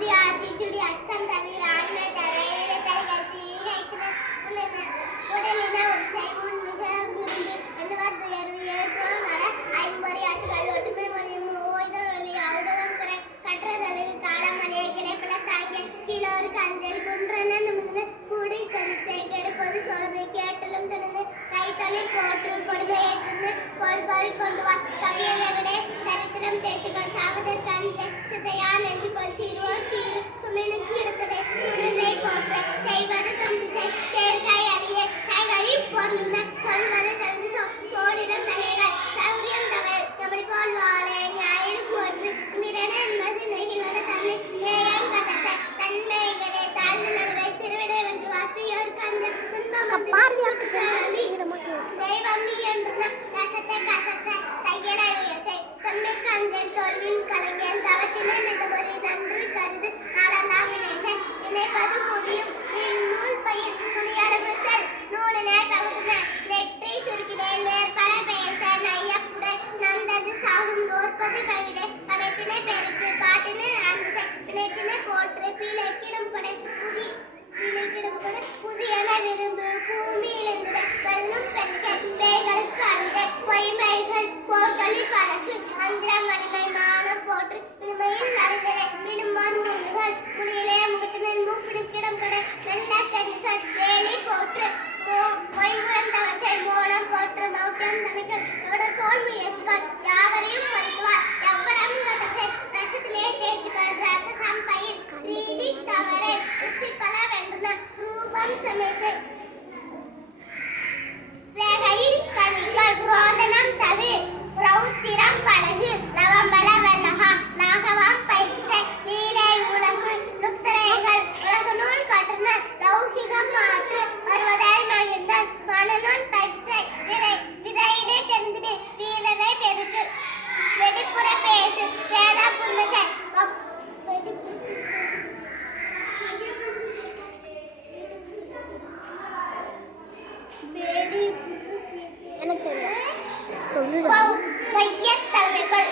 புதிய ஆத்திச்சுடி அச்சம் தவிர ஆண்மை தரையிடத்தல்கட்சி உடலின ஒரு செய்முன் மிக விருந்து எண்ணுவர் துயர்வு ஏற்போம் நட ஐம்பொறி ஆட்சிகள் ஒற்றுமை மொழியும் ஓய்தல் ஒளி அவுடலம் குறை கற்றதலில் காலமணியை கிளைப்பட தாங்கிய கீழோருக்கு அஞ்சல் குன்றன நிமிர்ந்து கூடி தொழிற்சை கெடுப்பது சோர்வை கேட்டலும் திறந்து கைத்தொழில் போற்று கொடுமையை தின்னு கோல் கொண்டு வா கவியலை விட சரித்திரம் தேச்சுகள் சாவதற்கு அந்த சிதையா நெஞ்சு கொள் சீருவோர் சீரு சுமனுக்கு எடுத்ததை சுருளை போற்ற செய்வது தொன்று சேர்க்காய் அழிய கைகழி பொருளுன சொல்வது தெரிந்து சோடிடம் தலைகள் சௌரியம் தவறு எப்படி போல் வாழை ஞாயிறு போன்று மிரண என்பது நெகிழ்வது தன்மை ஏன் கதச தன்மைகளே தாழ்ந்து நடுவை திருவிடை வென்று வார்த்தையோருக்கு அந்த துன்பம் தெய்வம் நீ என்று கசத்தை கசத்தை தையலை உயசை தன்மைக்கு அஞ்சல் தோல்வியில் கலைஞர் தவத்தினை நினைப்பது நன்று கருது நாளெல்லாம் நினைப்பது முடியும் நூல் பயிர் துணியளவு செல் நூலினை பகுதுக நெற்றி சுருக்கினை நேர்பட பேச நையப்புடை நந்தது சாகும் நோற்பது கவிடை பணத்தினை பெருக்கு பாட்டினை ஆண்டு பிணைத்தினை போற்று பீழைக்கிடும் படை புதியன விரும்பு பூமியிலிருந்து வெல்லும் பெண்கள் பேய்களுக்கு அந்த பொய்மைகள் போர்களில் பழகு மந்திரம் வலிமை மானம் போற்று இனிமையில் அறிந்தனை விழுமான் முன்னுகள் முனியிலே முகத்தினர் மூப்பிடுக்கிடம் பட நல்ல தெரிசல் வேலி போற்று பொய்முறம் தவச்சை மோனம் போற்று மௌட்டியம் தனக்கள் எவட போல் முயற்சிகள் யாவரையும் மறுத்துவார் எவ்வளம் கதசை ரசத்திலே தேய்த்துகள் ரசசாம் பயிர் ரீதி தவறை பல வென்றன ரூபம் சமேசை ரேகையில் கனிகள் ரோதனம் தவி ரௌத்திரம் படகு நவம்பல வெள்ளகா நாகவாம் பயிற்சை நீலை உலகு நுக்தரைகள் உலகு நூல் கட்டுன லௌகிகம் மாற்று வருவதாய் மகிழ்ந்தன் மனநூல் பயிற்சை விதையினை தெரிந்திடு வீரரை பெருக்கு வெடிப்புற பேசு வேதா புர்மசை எனக்கு தெரியும் சொல்லுங்க பையத் தலைமைகள்